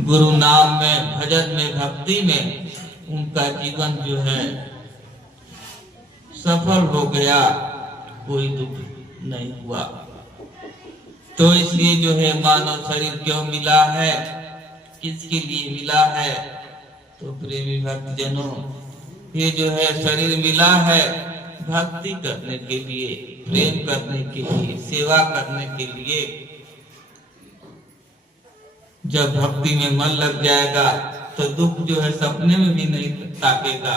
गुरु नाम में, भजन में, भक्ति में उनका जीवन जो है सफल हो गया, कोई दुख नहीं हुआ। तो इसलिए जो है मानव शरीर क्यों मिला है, किसके लिए मिला है? तो प्रेमी भक्तजनों, ये जो है शरीर मिला है भक्ति करने के लिए, प्रेम करने के लिए, सेवा करने के लिए। जब भक्ति में मन लग जाएगा तो दुख जो है सपने में भी नहीं ताकेगा।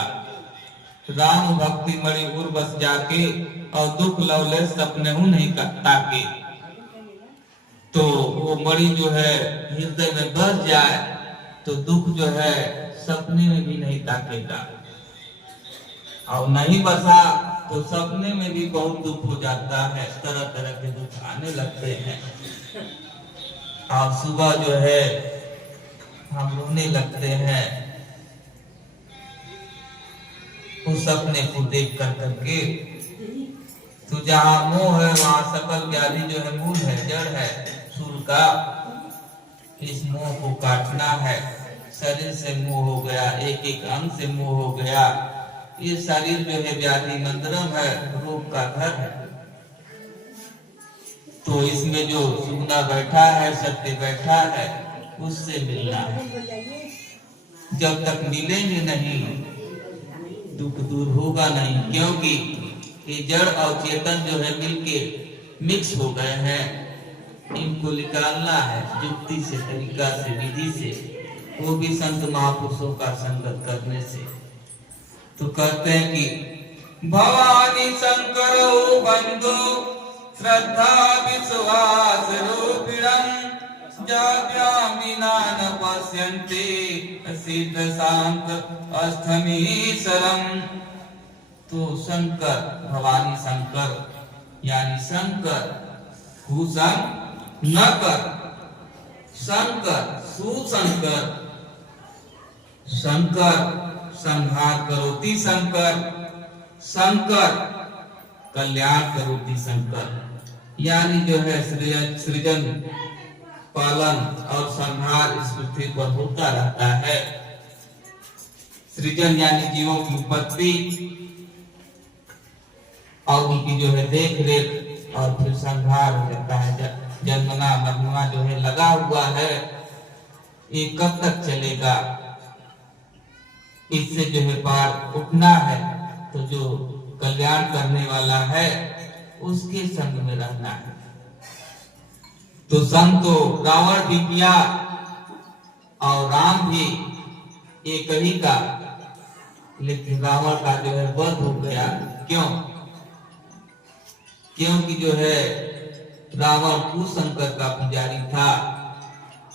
राम भक्ति मणि उर बस जाके और दुख लवले सपने हूं नहीं ताके। तो वो मणि जो है हृदय में बस जाए तो दुख जो है सपने में भी नहीं ताकेगा, और नहीं बसा तो सपने में भी बहुत दुख हो जाता है, तरह तरह के दुख आने लगते हैं। और सुबह जो है हम रोने लगते हैं उस सपने को देख कर करके। तो जहाँ मोह है वहाँ सकल व्याधि जो है मूल है, जड़ है सूल का। इस मोह को काटना है। शरीर से मोह हो गया, एक एक अंग से मोह हो गया। ये शरीर जो है व्याधि मंदिरम है, रोग का घर है। तो इसमें जो सुगना बैठा है, सत्य बैठा है, उससे मिलना है। जब तक मिलेंगे नहीं दुख दूर होगा नहीं, क्योंकि ये जड़ और चेतन जो है मिलके मिक्स हो गए हैं। इनको निकालना है युक्ति से, तरीका से, विधि से, वो भी संत महापुरुषों का संगत करने से। तो कहते हैं कि भवानी शंकर बंधु श्रद्धा विश्वास रूपिणं जाव्यामिना न पश्यन्ते सिद्ध शांत अष्टमीश्वरम्। तो शंकर, भवानी शंकर यानी शंकर, भूषण न कर, शंकर सुशंकर, शंकर संहार करोति शंकर, शंकर कल्याण करोति शंकर। यानी जो है सृजन, पालन और संहार इस पृथ्वी पर होता रहता है। सृजन यानी जीवों की उत्पत्ति और उनकी जो है देख रेख, और फिर संहार हो जाता है। जन्मना मरना जो है लगा हुआ है, ये कब तक चलेगा? इससे जो है पार उठना है। तो जो कल्याण करने वाला है उसके संग में रहना है। तो संग तो रावण भी किया और राम भी एक ही का, लेकिन रावण का जो है वध हो गया। क्यों? क्योंकि जो है रावण कुशंकर का पुजारी था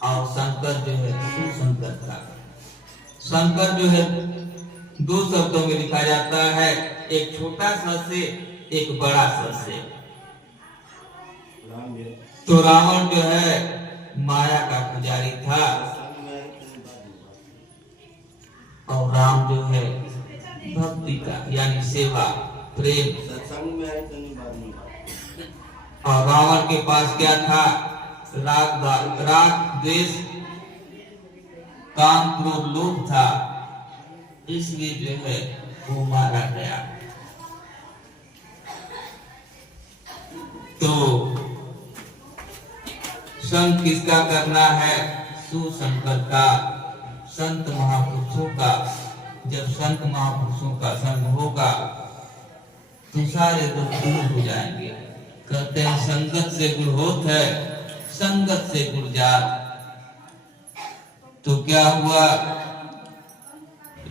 और शंकर जो है सुशंकर था। शंकर जो है दो शब्दों में लिखा जाता है, एक छोटा स से, एक बड़ा स से। तो रावण जो है माया का पुजारी था और राम जो है भक्ति का यानी सेवा, प्रेम। और रावण के पास क्या था? राग द्वेष, काम क्रोध लोभ था, इसलिए जो है वो मारा गया। तो संग किसका करना है? सुशंकर का, संत महापुरुषों का। जब संत महापुरुषों का संग होगा तो सारे दुख दूर हो जाएंगे। कहते हैं संगत से गुण होत है, संगत से गुण जात। तो क्या हुआ?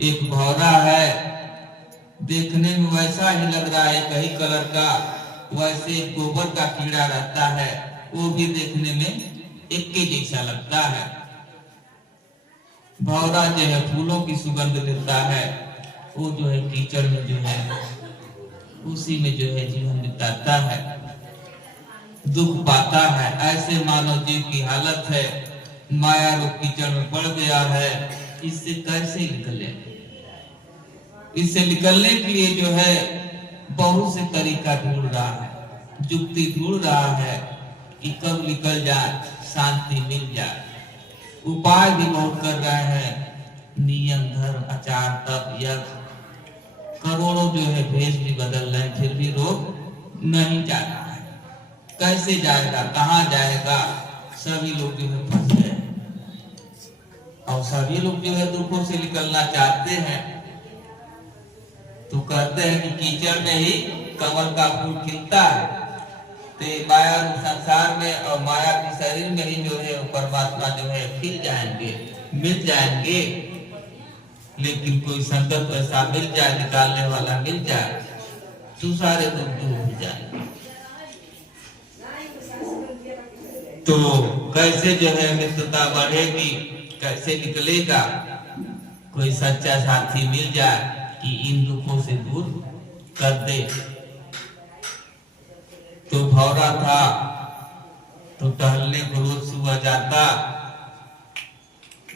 एक भौरा है, देखने में वैसा ही लग रहा है, कई कलर का, वैसे गोबर का कीड़ा रहता है, वो भी देखने में एक के जैसा लगता है। भौरा जो है फूलों की सुगंध लेता है, वो जो है कीचड़ में जो है उसी में जो है जीवन बिताता है, दुख पाता है। ऐसे मानव जीव की हालत है, माया रूप कीचड़ में पड़ गया है। इससे कैसे निकले? इससे निकलने के लिए जो है बहुत से तरीका ढूंढ रहा है, युक्ति ढूंढ रहा है कि कब निकल जाए, शांति मिल जाए। उपाय भी बहुत कर रहे हैं, नियम धर्म आचार तप यज्ञ करोड़ों जो है भेष भी बदल रहे हैं, फिर भी रोग नहीं जा रहा है। कैसे जाएगा, कहाँ जाएगा? सभी लोग जो है फंस गए और सभी लोग जो है दुखों से निकलना चाहते हैं, तो कहते हैं कि कीचड़ में ही कमल का फूल खिलता है। तो माया संसार में और माया के शरीर में ही जो है परमात्मा जो है खिल जाएंगे, मिल जाएंगे। लेकिन कोई संकट ऐसा मिल जाए, निकालने वाला मिल जाए, तो सारे दुख दूर हो जाएंगे। तो कैसे जो है मित्रता बढ़ेगी, कैसे निकलेगा? कोई सच्चा साथी मिल जाए कि इन दुखों से दूर कर दे। तो भौरा था तो टहलने को रोज सुबह जाता।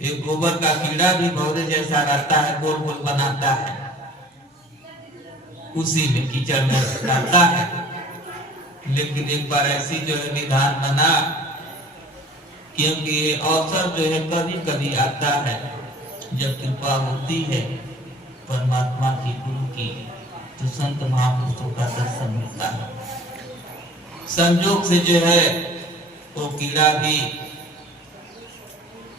एक गोबर का कीड़ा भी भौरे जैसा रहता है, गोल गोल बनाता है, उसी में कीचड़ में रहता है। लेकिन एक बार ऐसी जो है निधान बना, क्योंकि ये अवसर जो है कभी कभी आता है जब कृपा होती है परमात्मा की, गुरु की, तो संत महापुरुषों का दर्शन मिलता है। संजोग से जो है वो कीड़ा भी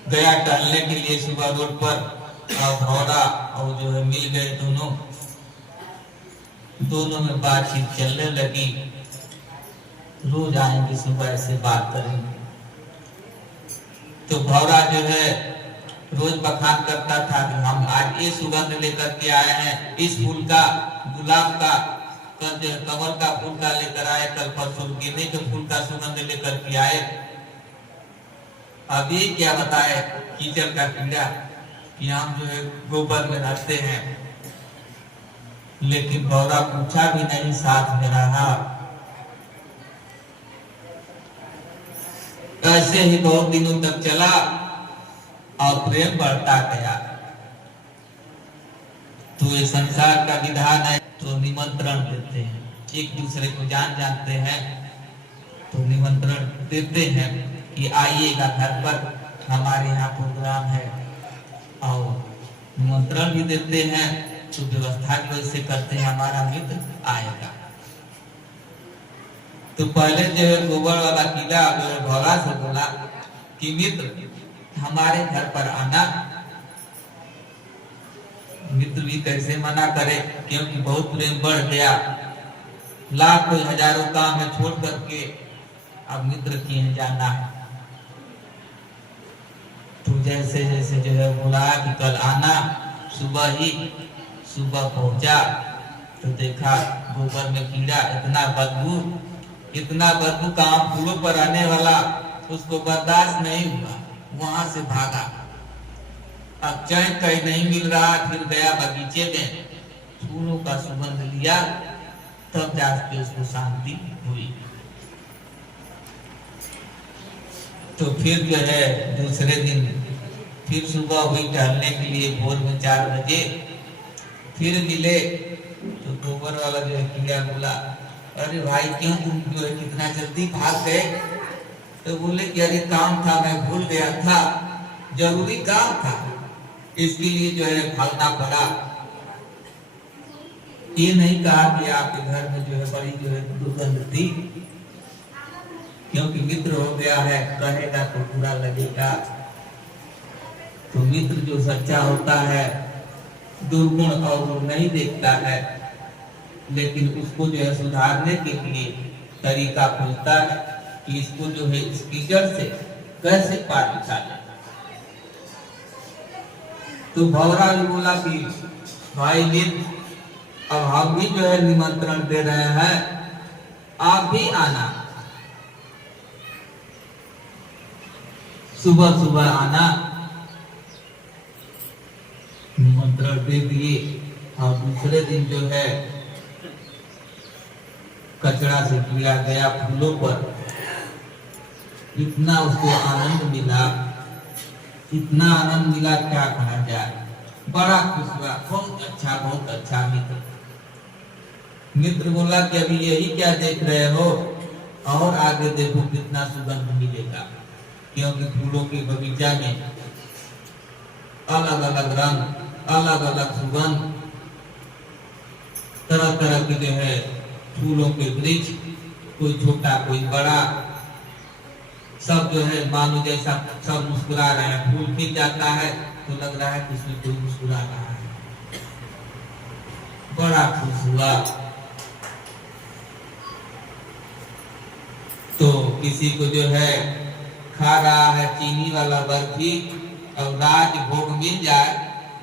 गया टहलने के लिए सुबह रोड पर, और भौरा और जो है मिल गए दोनों में बातचीत चलने लगी। रोज आएंगे सुबह ऐसे बात करेंगे। तो भौरा जो है रोज बखान करता था कि हम आज ये सुगंध लेकर के आए हैं, इस फूल का, गुलाब का, कल जो कमल का फूल का लेकर आए, कल परसों गेंदे के फूल का सुगंध लेकर के आए। अभी क्या बताए कीचड़ का कीड़ा कि हम जो है गोबर में रहते हैं। लेकिन भौरा पूछा भी नहीं, साथ में रहा। ऐसे ही बहुत दिनों तक चला और प्रेम बढ़ता गया। तो ये संसार का विधान है, तो निमंत्रण देते हैं, एक दूसरे को जानते हैं तो निमंत्रण देते हैं कि आइएगा घर पर, हमारे यहाँ प्रोग्राम है। और निमंत्रण भी देते हैं तो व्यवस्था भी वैसे करते हैं, हमारा मित्र आएगा। तो पहले जो है गोबर वाला कीड़ा जो है भौरा से बोला कि मित्र हमारे घर पर आना। मित्र भी कैसे मना करे, क्योंकि बहुत प्रेम बढ़ गया। लाखों हजारों काम में छोड़ करके अब मित्र के यहाँ जाना है। तो जैसे जैसे जो है बोला कि कल आना, सुबह पहुंचा तो देखा गोबर में कीड़ा, इतना बदबू काम फूलों पर आने वाला, उसको बर्दाश्त नहीं हुआ, वहां से भागा। अब चैन कहीं नहीं मिल रहा, फिर गया बगीचे में, फूलों का सुगंध लिया, तब जाके उसको शांति हुई। तो फिर जो है दूसरे दिन फिर सुबह हुई टहलने के लिए, भोर में 4 बजे फिर मिले। तो गोबर वाला जो है कीड़ा बोला, अरे भाई क्यों तुम जो है कितना जल्दी भाग गए? तो बोले कि अरे काम था, मैं भूल गया था, जरूरी काम था, इसके लिए जो है भागना पड़ा। ये नहीं कहा कि आपके घर में जो है बड़ी जो है दुर्गंध थी, क्योंकि मित्र हो गया है, कहेगा तो बुरा लगेगा। तो मित्र जो सच्चा होता है दुर्गुण और नहीं देखता है, लेकिन उसको जो है सुधारने के लिए तरीका खोजता है कि इसको जो है इस कीचड़ से कैसे पार निकाले। तो भौरा ने बोला कि भाई मित्र, अब हम भी जो है निमंत्रण दे रहे हैं, आप भी आना, सुबह आना। निमंत्रण दे दिए और दूसरे दिन जो है कचरा से किया गया फूलों पर, इतना उसको आनंद मिला, इतना आनंद मिला क्या कहा जाए। बड़ा खुश हुआ, बहुत अच्छा मित्र। मित्र बोला कि अभी यही क्या देख रहे हो, और आगे देखो कितना सुगंध मिलेगा, क्योंकि फूलों के बगीचा में अलग अलग रंग, अलग अलग सुगंध, तरह तरह के जो है फूलों के वृक्ष, कोई छोटा कोई बड़ा, सब जो है मानो जैसा सब मुस्कुरा रहे हैं। फूल खिल जाता है तो लग रहा है कि उसमें कोई मुस्कुरा रहा है, बड़ा खुश हुआ। तो किसी को जो है खा रहा है चीनी वाला बर्फी और राज भोग मिल जाए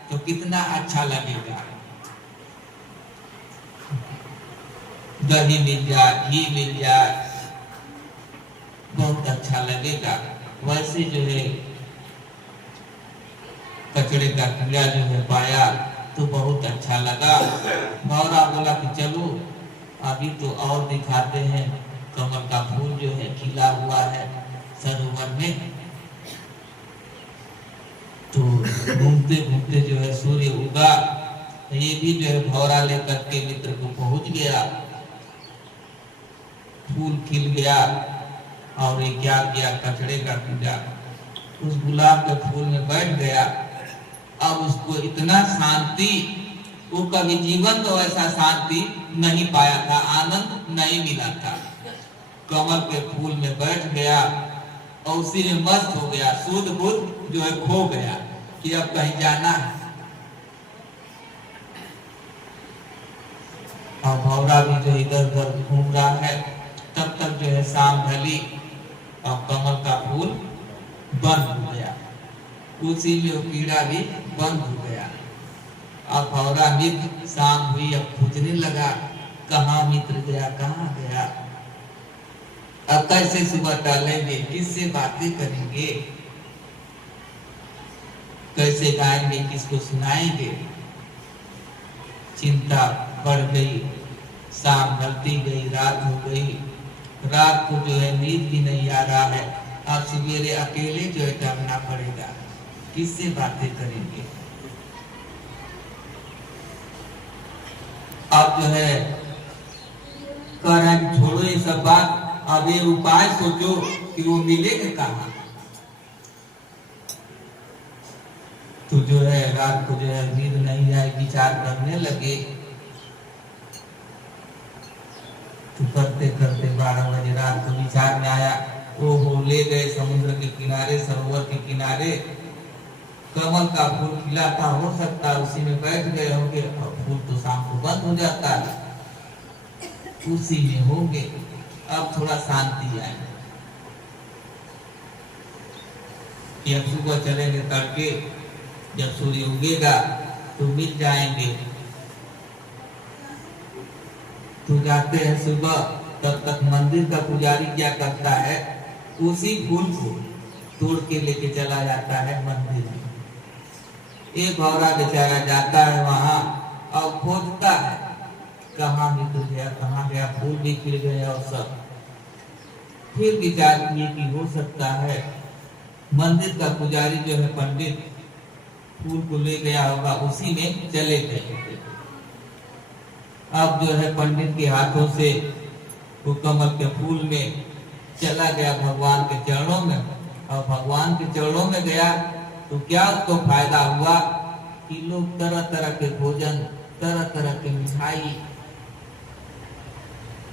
तो कितना अच्छा लगेगा। दही मिल जाए, घी मिल जाए, बहुत अच्छा लगेगा। वैसे जो है कचड़े का कीड़ा जो है पाया तो बहुत अच्छा लगा। भौरा बोला कि चलो अभी तो और दिखाते हैं, कमल का फूल जो है खिला हुआ है सरोवर में। तो घूमते घूमते जो है सूर्य उगा, ये भी जो है भौरा लेकर के मित्र को पहुंच गया, फूल खिल गया। और ये क्या किया, कचड़े का कीड़ा उस गुलाब के फूल में बैठ गया। अब उसको इतना शांति, वो कभी जीवन में वैसा शांति नहीं पाया था, आनंद नहीं मिला था। कमल के फूल में बैठ गया और उसी में मस्त हो गया, सूद बुद्ध जो है खो गया कि अब कहीं जाना है। और भौरा भी जो इधर उधर घूम रहा है, तब तक जो है शाम ढली और कमल का फूल बंद हो गया, उसी में वो कीड़ा भी बंद हो गया। अब भौरा मित्र शाम हुई, अब खोजने लगा कहाँ मित्र गया, कहाँ गया। अब कैसे सुबह टहलेंगे, किससे बातें करेंगे, कैसे गाएंगे, किसको सुनाएंगे। चिंता बढ़ गई, शाम ढलती गई, रात हो गई। रात को जो है नींद भी नहीं आ रहा है। अब सवेरे अकेले जो है टहलना पड़ेगा, किससे बातें करेंगे। अब जो है कह रहे हैं छोड़ो ये सब बात, अब ये उपाय सोचो कि वो मिलेगा कहाँ। तो जो है रात को जो है नींद नहीं आई, विचार करने लगे। तो करते करते 12 बजे रात को विचार में आया, ओहो, ले गए समुद्र के किनारे, सरोवर के किनारे, कमल का फूल खिला था, हो सकता है उसी में बैठ गए होंगे। फूल तो शाम को बंद हो जाता है, उसी में होंगे। अब थोड़ा शांति आए कि अब सुबह चलेंगे, तड़के जब सूर्य उगेगा तो मिल जाएंगे। तो जाते हैं सुबह, तब तक मंदिर का पुजारी क्या करता है, उसी फूल को तोड़ के लेके चला जाता है मंदिर में। एक भौरा बेचारा जाता है वहां और खोजता है कहाँ निकल गया, कहाँ गया, फूल भी खिल गए और सब। फिर विचार किए कि हो सकता है मंदिर का पुजारी जो है पंडित फूल को ले गया होगा, उसी में चले गए। अब जो है पंडित के हाथों से वो कमल के फूल में चला गया भगवान के चरणों में। और भगवान के चरणों में गया तो क्या उसको फायदा हुआ कि लोग तरह तरह के भोजन, तरह तरह के मिठाई,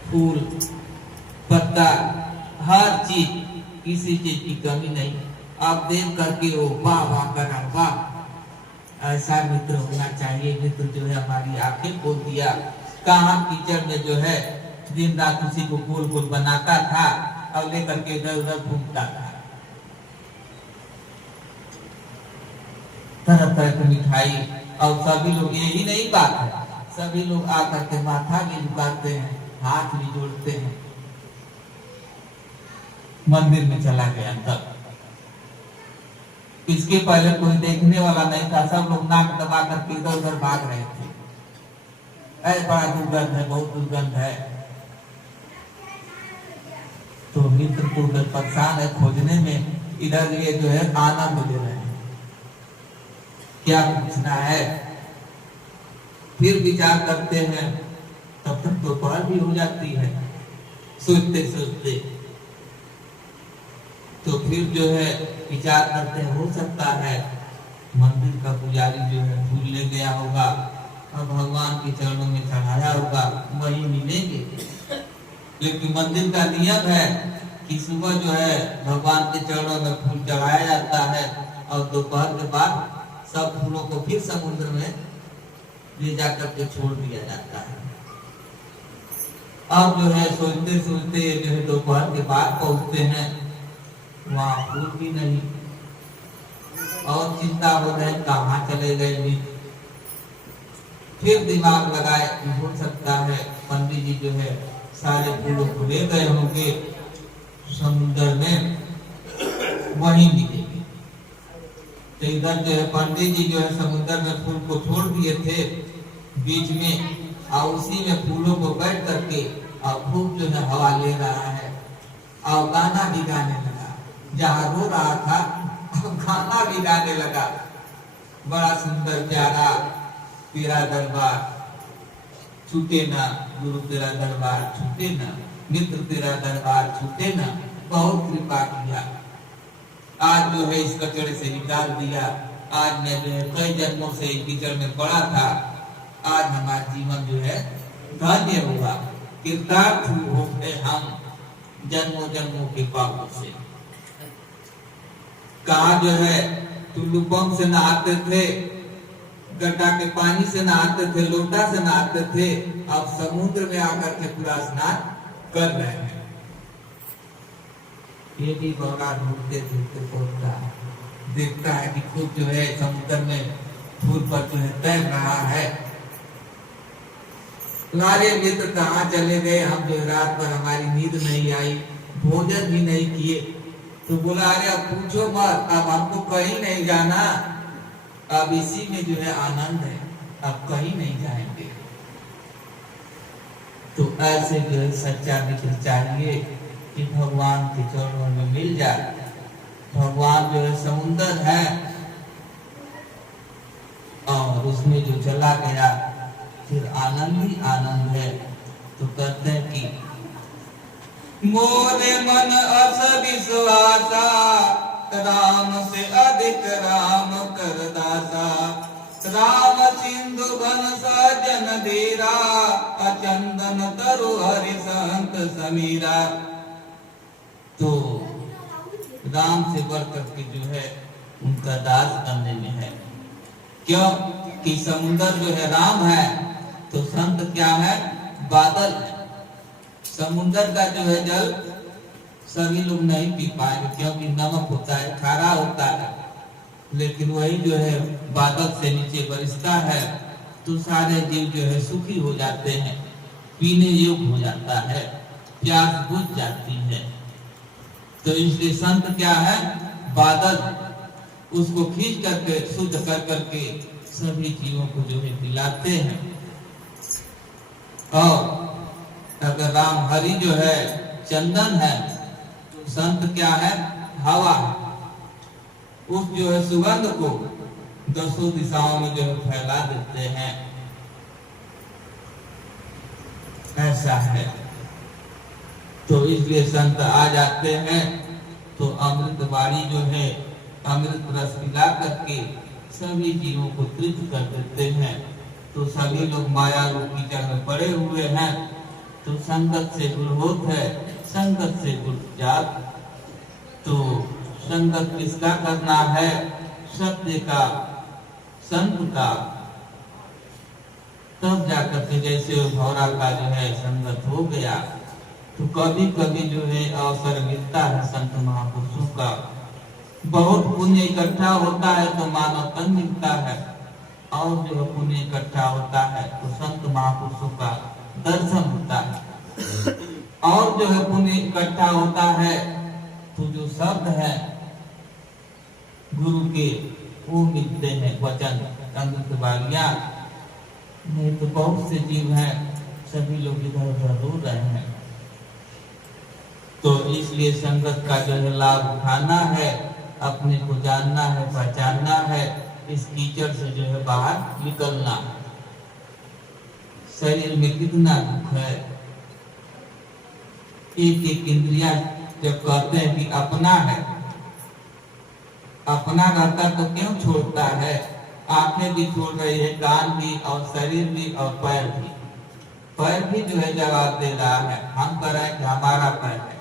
फूल, पत्ता, हर चीज, किसी चीज की कमी नहीं। आप देख करके वो वाह वाह करा, वाह ऐसा मित्र होना चाहिए। मित्र जो है हमारी आंखें खोल दिया। कहाँ कीचड़ में जो है दिन रात उसी को गोल गोल बनाता था और लेकर के इधर उधर घूमता था। तरह तरह की मिठाई, और सभी लोग, यही नहीं बात है, सभी लोग आकर के माथा भी झुकाते हैं, हाथ भी जोड़ते हैं। मंदिर में चला गया तब इसके पहले कोई देखने वाला नहीं था, सब लोग नाक दबा करके इधर उधर भाग रहे थे। ऐसा बड़ा दुर्गंध है, बहुत दुर्गंध है। तो मित्र को उधर परेशान है खोजने में, इधर ये जो है आनंद ले रहे हैं, क्या पूछना है। फिर विचार करते हैं, तब तक दोपहर भी हो जाती है। सोचते सोचते। तो फिर जो है विचार करते हैं, हो सकता है मंदिर का पुजारी जो है फूल ले गया होगा और भगवान के चरणों में चढ़ाया होगा, वही मिलेंगे। लेकिन मंदिर का नियम है कि सुबह जो है भगवान के चरणों में फूल चढ़ाया जाता है और दोपहर के बाद सब फूलों को फिर समुद्र में ले जाकर के छोड़ दिया जाता है। अब जो है सोचते सोचते जो है दोपहर के बाद पहुंचते हैं, वहाँ फूल भी नहीं और चिंता हो रही कहाँ चले गए भी। फिर दिमाग लगाए हो सकता है पंडित जी जो है सारे फूलों को ले गए होंगे समुद्र में, वहीं मिलेंगे। तो इधर जो है पंडित जी जो है समुद्र में फूल को छोड़ दिए थे बीच में, और उसी में फूलों को बैठ करके और खूब जो है हवा ले रहा है और गाना भी गाने लगा। जहाँ रो रहा था गाना भी गाने लगा, बड़ा सुंदर प्यारा, तेरा दरबार छूटे ना गुरु, तेरा दरबार छूटे ना मित्र, तेरा दरबार छूटे ना, बहुत कृपा किया, आज जो है इस कचड़े से निकाल दिया। आज मैं जो है कई जन्मों से कीचड़ में पड़ा था, आज हमारा जीवन जो है धन्य हुआ, कृतार्थ हो गए हम जन्मों जन्मों के पापों से। कहा जो है टुल्लू पंप से नहाते थे, गड्ढा के पानी से नहाते थे, लोटा से नहाते थे, अब समुद्र में आकर के पूरा स्नान कर रहे हैं। ये भी बड़ा ढूंढते ढूंढते पहुंचता है, देखता है कि खुद जो है समुद्र में फूल पर जो है तैर रहा है। हमारे मित्र कहाँ चले गए, हम जो रात पर हमारी नींद नहीं आई, भोजन भी नहीं किए। तो बोला अरे अब पूछो मत, अब हमको कहीं नहीं जाना, अब इसी में जो है आनंद है, अब कहीं नहीं जाएंगे। तो ऐसे जो है सच्चा मित्र चाहिए कि भगवान के चरणों में मिल जाए। भगवान जो है समुद्र है और उसमें जो चला गया फिर आनंद ही आनंद है। तो कहते हैं कि मोरे मन अस विश्वासा, राम से अधिक राम कर दासा, राम सिंधु घन सजन धीरा, अचंदन तरु हरि संत समीरा। तो राम से बढ़कर के जो है उनका दास करने में है। क्यों कि समुद्र जो है राम है, तो संत क्या है, बादल है। समुद्र का जो है जल सभी लोग नहीं पी पाएंगे, क्योंकि नमक होता है, खारा होता है, लेकिन वही जो है बादल से नीचे बरसता है तो सारे जीव जो है सुखी हो जाते हैं, पीने योग्य हो जाता है, प्यास बुझ जाती है। तो इसलिए संत क्या है, बादल, उसको खींच करके शुद्ध कर करके सभी जीवों को जो है पिलाते हैं। और अगर राम हरि जो है चंदन है, तो संत क्या है, हवा है। उस जो है सुगंध को दसों दिशाओं में जो है फैला देते हैं, ऐसा है। तो इसलिए संत आ जाते हैं तो अमृत वाणी जो है अमृत रस पिला करके सभी जीवों को तृप्त कर देते हैं। तो सभी लोग माया रूप कीचड़ में पड़े हुए हैं, तो संगत से दूर होत है, संगत से दूर जात। तो संगत किसका करना है, सत्य का, संत का, तब जाकर के जैसे भौरा का जो है संगत हो गया। तो कभी कभी जो है अवसर मिलता है संत महापुरुषों का, बहुत पुण्य इकट्ठा होता है तो मानव तन मिलता है, और जो पुण्य इकट्ठा होता है तो संत महापुरुषों का दर्शन होता है, और जो है पुण्य इकट्ठा होता है तो जो शब्द है गुरु के वो मिलते हैं, वचन अमृत वालियां। नहीं तो बहुत से जीव हैं, सभी लोग इधर उधर रो रहे हैं। तो इसलिए संगत का जो है लाभ उठाना है, अपने को जानना है, पहचानना है, इस कीचड़ से जो है बाहर निकलना है। शरीर में कितना दुख है, एक एक इंद्रिया जब कहते हैं कि अपना है, अपना रहता तो क्यों छोड़ता है? आंखें भी छोड़ रही है, कान भी और शरीर भी और पैर भी। पैर भी जो है जवाब दे रहा है, हम कह रहे हैं कि हमारा पैर है,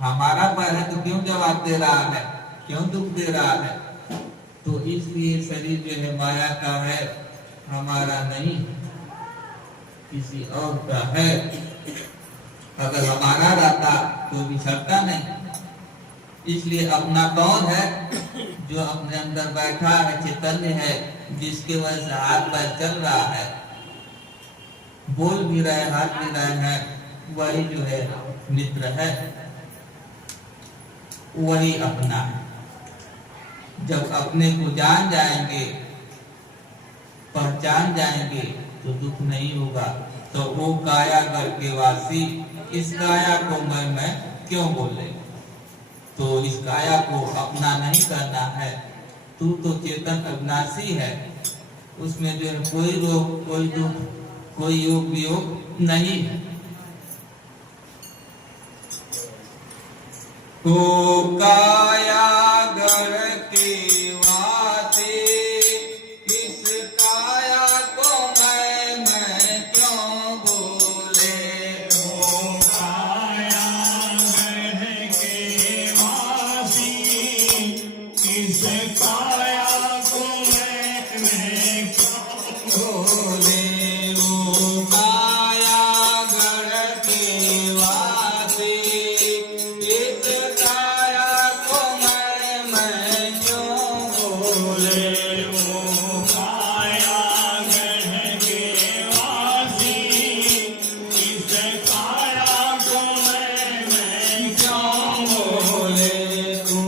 हमारा पैर है तो क्यों जवाब दे रहा है, क्यों दुख दे रहा है? तो इसलिए शरीर जो है माया का है, हमारा नहीं, किसी और का है। अगर हमारा रहता तो बिछड़ता नहीं। इसलिए अपना कौन है? जो अपने अंदर बैठा है, चैतन्य है, जिसके वजह से हाथ पैर चल रहा है, बोल भी रहे, हाथ भी रहे हैं, वही जो है मित्र है, वही अपना है। जब अपने को जान जाएंगे, पहचान जाएंगे तो दुख नहीं होगा। तो वो काया घर के वासी, इस काया को मैं क्यों बोले? तो इस काया को अपना नहीं करना है। तू तो चेतन अविनाशी है, उसमें जो है कोई रोग, कोई दुख, कोई योग वियोग नहीं है। तो काया घर के वासी, इस काया को मैं क्यों बोले? ओ काया घर के वासी, इस काया को मैं क्यों बोले? ओ काया घर के वासी, इस काया को मैं क्यों बोले? ओ काया घर के वासी, इस काया को मैं क्यों बोले? तू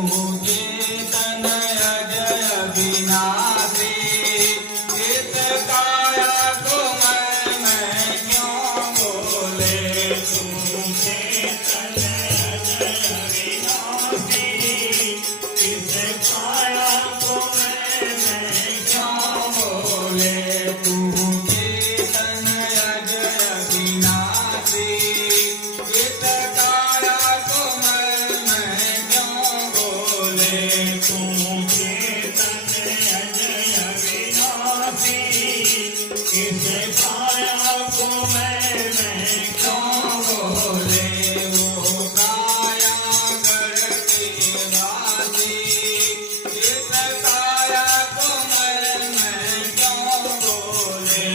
चेतन अजय विनाशी, इस काया को मैं क्यों बोले? तू चेतन अजय विनाशी, इस काया को मैं क्यों बोले? तू चेतन अजय विनाशी, इस काया को मैं क्यों बोले? तू चेतन अजय विनाशी, इस काया को मैं क्यों बोले? वो काया घर के वासी, इस काया को मैं क्यों बोले?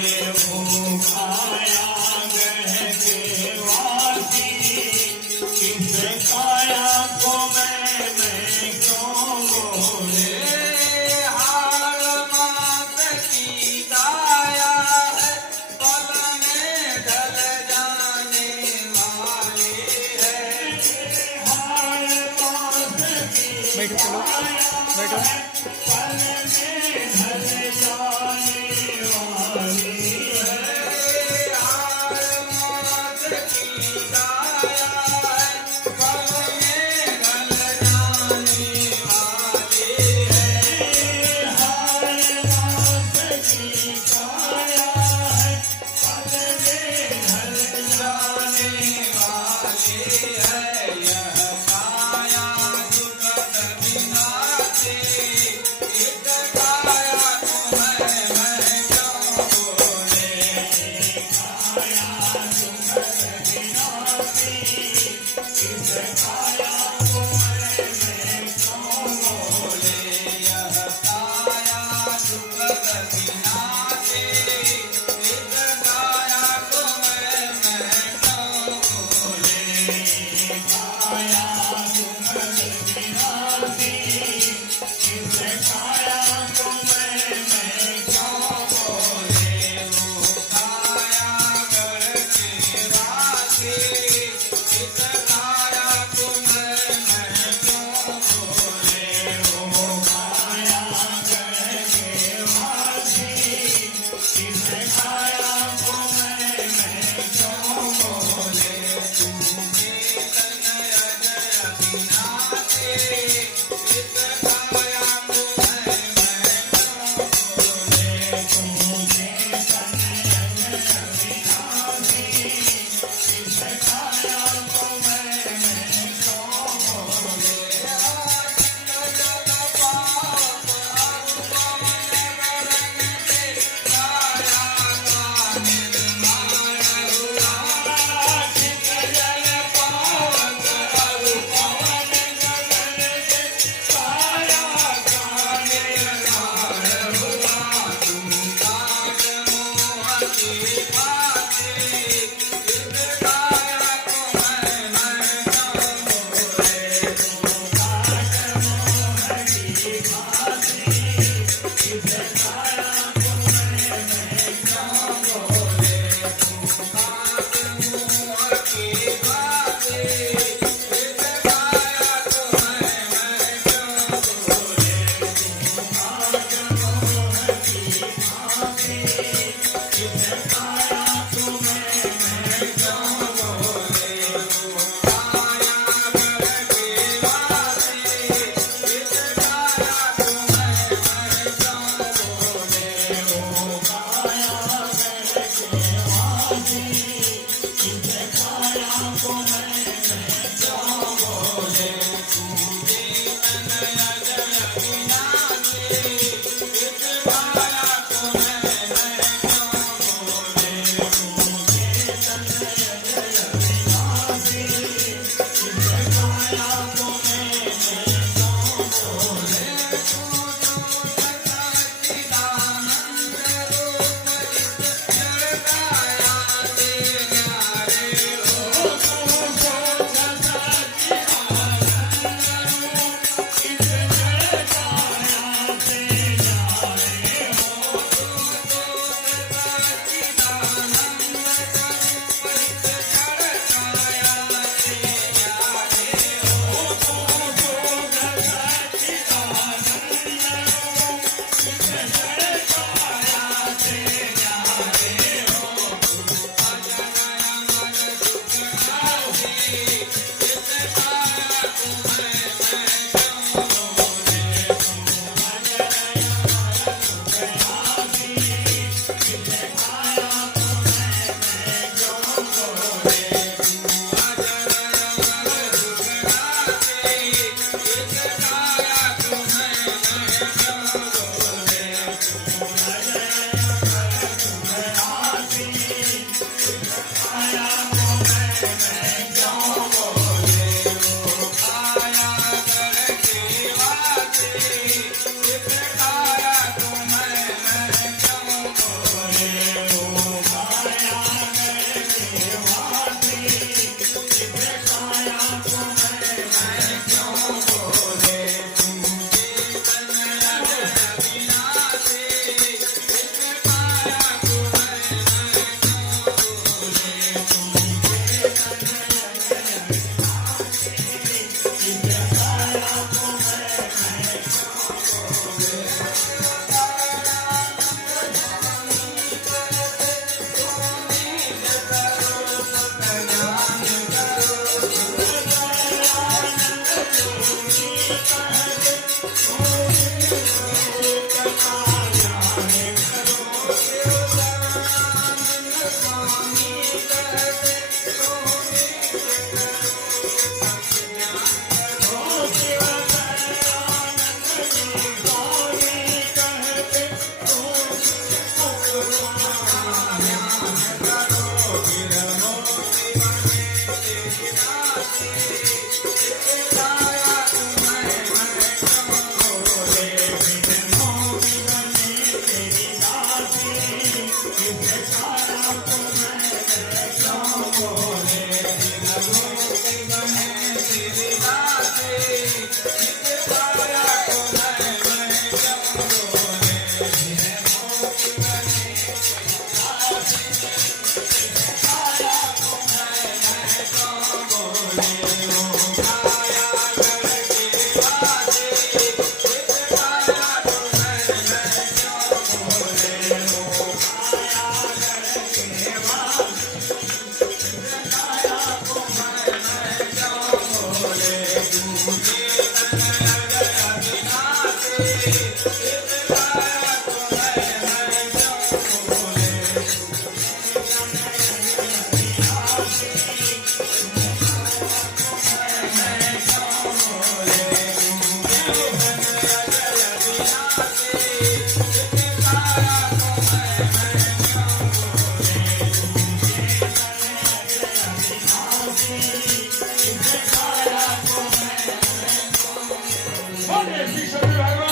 ओ काया घर के वासी, इस काया को मैं क्यों बोले? हार मात की काया है, पल में ढल जाने वाली है। हार मात की काया है, पल में ढल जाने वाली है। हार मात की काया है, पल में ढल जाने वाली है। हार मात की काया है, पल में ढल जाने वाली है। यह काया सुखद विनाशी, इस काया बोले श्री शनि भगवान